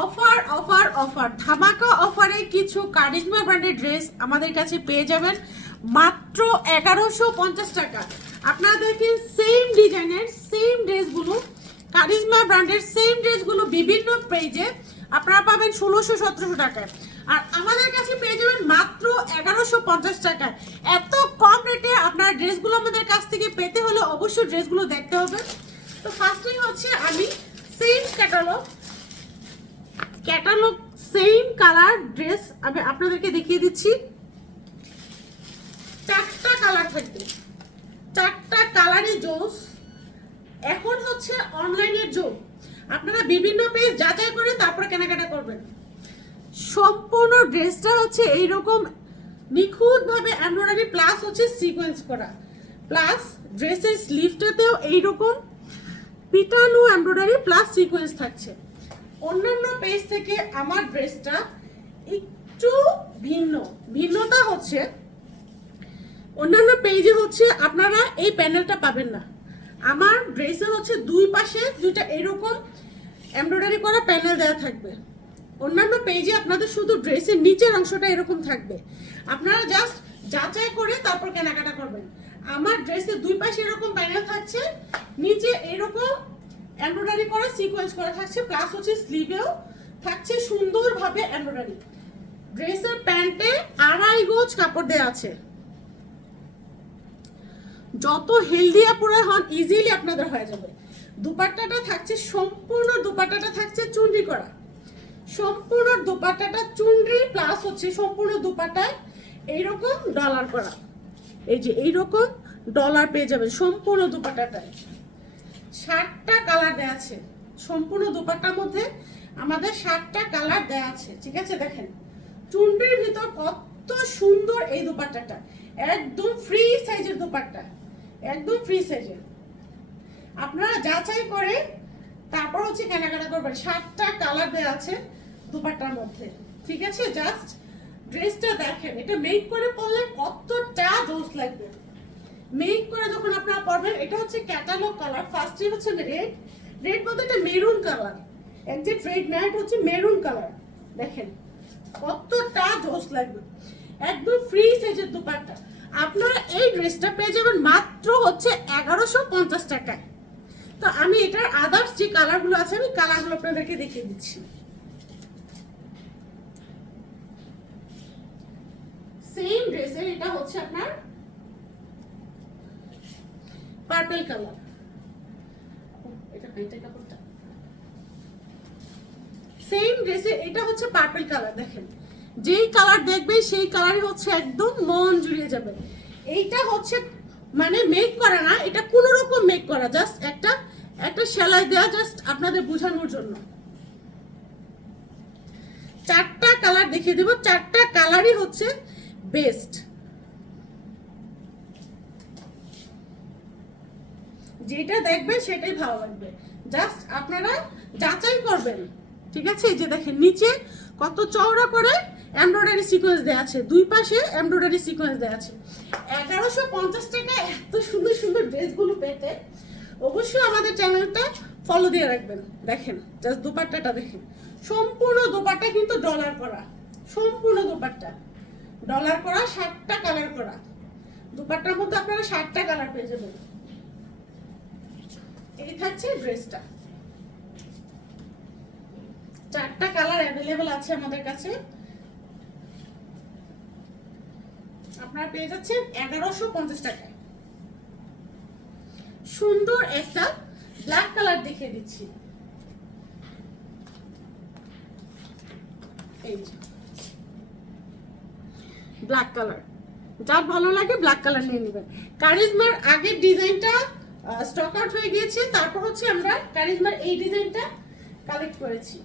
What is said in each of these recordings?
Offer offer offer. ধামাকা অফারে কিছু কারিজমা ব্র্যান্ডের ড্রেস আমাদের কাছে পেয়ে যাবেন মাত্র এগারোশো পঞ্চাশ টাকা। আপনারা দেখেন সেম ডিজাইনের সেম ড্রেসগুলো কারিজমা ব্র্যান্ডের সেম ড্রেসগুলো বিভিন্ন পেজে আপনারা পাবেন ষোলোশো, সতেরোশো টাকায়। আর আমাদের কাছে পেয়ে যাবেন মাত্র এগারোশো পঞ্চাশ টাকায়। এত কম রেটে আপনার ড্রেসগুলো আমাদের কাছ থেকে পেতে হলে অবশ্যই ড্রেসগুলো দেখতে হবে। তো ফার্স্টেই হচ্ছে আমি same catalogue catalogue same colour dress আমি আপনাদেরকে দেখিয়ে দিচ্ছি। চারটা কালার থাকবে। চারটা কালারই জোস। এখন হচ্ছে অনলাইনের যুগ। আপনারা বিভিন্ন পেজ যাচাই করে তারপরে কেনাকাটা করবেন। সম্পূর্ণ ড্রেসটা হচ্ছে এইরকম নিখুঁতভাবে এমব্রয়ডারি প্লাস হচ্ছে সিকোয়েন্স করা। প্লাস ড্রেসের স্লিভটাতেও এইরকম পিটানো এমব্রয়ডারি প্লাস সিকোয়েন্স থাকছে। অন্যান্য পেজ থেকে আমার ড্রেসটা একটু ভিন্ন। ভিন্নতা হচ্ছে, অন্যান্য পেজে হচ্ছে আপনারা এই প্যানেলটা পাবেন না। আমার ড্রেসে হচ্ছে দুই পাশে দুইটা এরকম এমব্রয়ডারি করা প্যানেল দেওয়া থাকবে। অন্যান্য পেজে আপনাদের শুধু ড্রেসের নিচের অংশটা এরকম থাকবে। আপনারা জাস্ট যাচাই করে তারপর কেনাকাটা করবেন। আমার ড্রেসের দুই পাশে এরকম প্যানেল থাকছে, নিচে এরকম এমব্রয়ডারি করা সিকোয়েন্স করা থাকছে প্লাস হচ্ছে স্লিভেও থাকছে সুন্দরভাবে এমব্রয়ডারি ড্রেসের প্যান্টে আড়াই গোজ কাপড় দেওয়া আছে। যত হেলদি আপুরা হন ইজিলি আপনাদের হয়ে যাবে। দুপাট্টাটা থাকছে, সম্পূর্ণ দুপাট্টাটা থাকছে চুনরি করা। সম্পূর্ণ দুপাট্টাটা চুনরি প্লাস হচ্ছে সম্পূর্ণ দুপাট্টায় এইরকম ডলার করা। এই যে এইরকম ডলার পেয়ে যাবেন, সম্পূর্ণ দুপাট্টাটায়। ষাটটা কালার দেওয়া আছে। সম্পূর্ণ দুপাট্টার মধ্যে আমাদের ষাটটা কালার দেওয়া আছে, ঠিক আছে? দেখেন চুনরির ভিতর কত সুন্দর এই দুপাট্টাটা। একদম ফ্রি সাইজের দুপাট্টা। একদম ফ্রি সাইজের আপনারা যাচাই করে তারপর হচ্ছে কেনাকাটা করবেন। সাতটা কালার দেওয়া আছে দুপাট্টার মধ্যে, ঠিক আছে? জাস্ট ড্রেসটা দেখেন, এটা মেক করে পরলে কতটা জোস লাগবে। মেক করে যখন আপনারা পরবেন এটা হচ্ছে ক্যাটালগ কালার ফার্স্টে হচ্ছে রেড রেড বলতে এটা মেরুন কালার একজ্যাক্ট রেড এটা হচ্ছে মেরুন কালার দেখেন, কতটা জোস লাগবে। একদম ফ্রি সাইজের দুপাট্টা। আপনারা এই ড্রেসটা পেয়ে যাবেন মাত্র হচ্ছে এগারোশো পঞ্চাশ টাকায়। তো আমি এটার আদার্স যে কালারগুলো আছে, আমি কালারগুলো আপনাদেরকে দেখিয়ে দিচ্ছি। সেম ড্রেসের এটা হচ্ছে আপনার পার্পল কালার সেম ড্রেসে এটা হচ্ছে পার্পল কালার দেখেন। যেই কালার দেখবে, সেই কালারই হচ্ছে একদম মন জুড়িয়ে যাবে। এইটা হচ্ছে মানে মেক করা না, এটা কোনো রকম মেক করা জাস্ট একটা একটা সেলাই দেওয়া জাস্ট আপনাদের বোঝানোর জন্য। চারটা কালার দেখিয়ে দেব। চারটা কালারই হচ্ছে বেস্ট যেটা দেখবেন সেটাই ভালো লাগবে। জাস্ট আপনারা যাচাই করবেন। ঠিক আছে? এই যে দেখেন, নিচে কত চওড়া করে এমব্রয়ডারি সিকোয়েন্স দেওয়া আছে। দুই পাশে এমব্রয়ডারি সিকোয়েন্স দেওয়া আছে। এগারোশো পঞ্চাশ টাকায় এত সুন্দর সুন্দর ড্রেসগুলো পেতে অবশ্যই আমাদের চ্যানেলটা ফলো দিয়ে রাখবেন। দেখেন জাস্ট দুপাট্টাটা দেখেন। সম্পূর্ণ দুপাট্টা কিন্তু ডলার করা। সম্পূর্ণ দুপাট্টা। ডলার করা, ষাটটা কালার করা। দুপাট্টার মধ্যে আপনারা ষাটটা কালার পেয়ে যাবেন। সুন্দর একটা ব্ল্যাক কালার দেখিয়ে দিচ্ছি। এই ব্ল্যাক কালার যার ভালো লাগে ব্ল্যাক কালার নিয়ে নেবেন। কারিজমার আগের ডিজাইনটা স্টক আউট হয়ে গিয়েছে। তারপর হচ্ছে আমরা কারিজমার এই ডিজাইনটা কালেক্ট করেছি।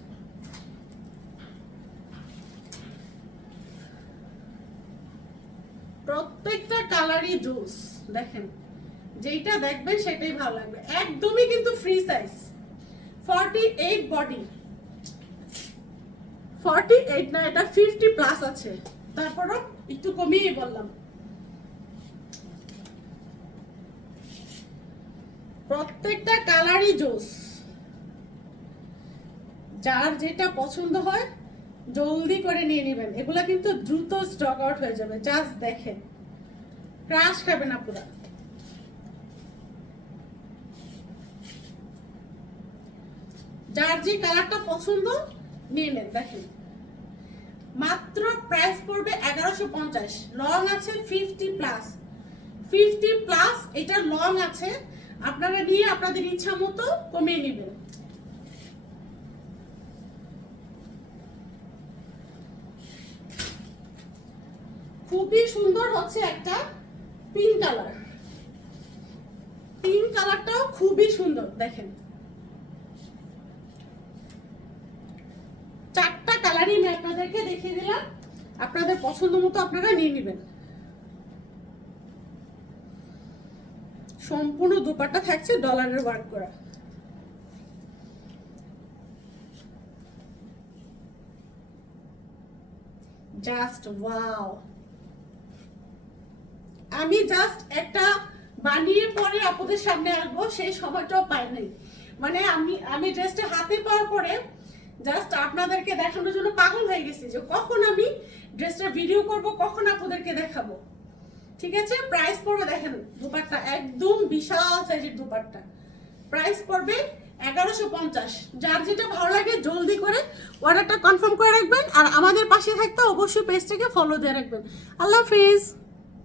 প্রত্যেকটা কালারই জুস দেখেন। যেইটা দেখবেন সেটাই ভালো লাগবে। একদমই কিন্তু free size forty eight body forty eight না, এটা ফিফটি প্লাস আছে। তারপরও একটু কমিয়ে বললাম। প্রত্যেকটা কালারই জোস। যার যেটা পছন্দ হয়, জলদি করে নিয়ে নেবেন। এগুলা কিন্তু দ্রুত স্টক আউট হয়ে যাবে জাস্ট দেখেন। ক্রাশ খাবে না পুরা যার যে কালারটা পছন্দ, নিয়ে নেন, দেখেন। মাত্র প্রাইস পড়বে এগারোশো পঞ্চাশ। লং আছে ফিফটি প্লাস ফিফটি প্লাস এটা লং আছে আপনারা নিয়ে আপনাদের ইচ্ছা মতো কমিয়ে নেবেন। খুবই সুন্দর হচ্ছে একটা পিঙ্ক কালার পিঙ্ক কালারটাও খুবই সুন্দর, দেখেন। চারটা কালারই আমি আপনাদেরকে দেখিয়ে দিলাম। আপনাদের পছন্দ মতো আপনারা নিয়ে নেবেন। সম্পূর্ণ দুপাট্টা থাকছে ডলারের ওয়ার্ক করা। জাস্ট ওয়াও আমি জাস্ট একটা বানিয়ে পরে আপনাদের সামনে আসব সেই সময়টাও পাই নাই মানে আমি আমি ড্রেসটা হাতে পাওয়ার পরে জাস্ট আপনাদেরকে দেখানোর জন্য পাগল হয়ে গেছি যে কখন আমি ড্রেসটা ভিডিও করব, কখন আপনাদেরকে দেখাবো। ঠিক আছে? প্রাইস পড়বে, দেখেন, দুপাট্টা, একদম বিশাল সাইজের দুপাট্টা। প্রাইস পড়বে এগারোশো পঞ্চাশ। যার যেটা ভালো লাগে, জলদি করে অর্ডারটা কনফার্ম করে রাখবেন। আর আমাদের পাশে থাকতে অবশ্যই পেজটাকে ফলো দিয়ে রাখবেন। আল্লাহ হাফিজ।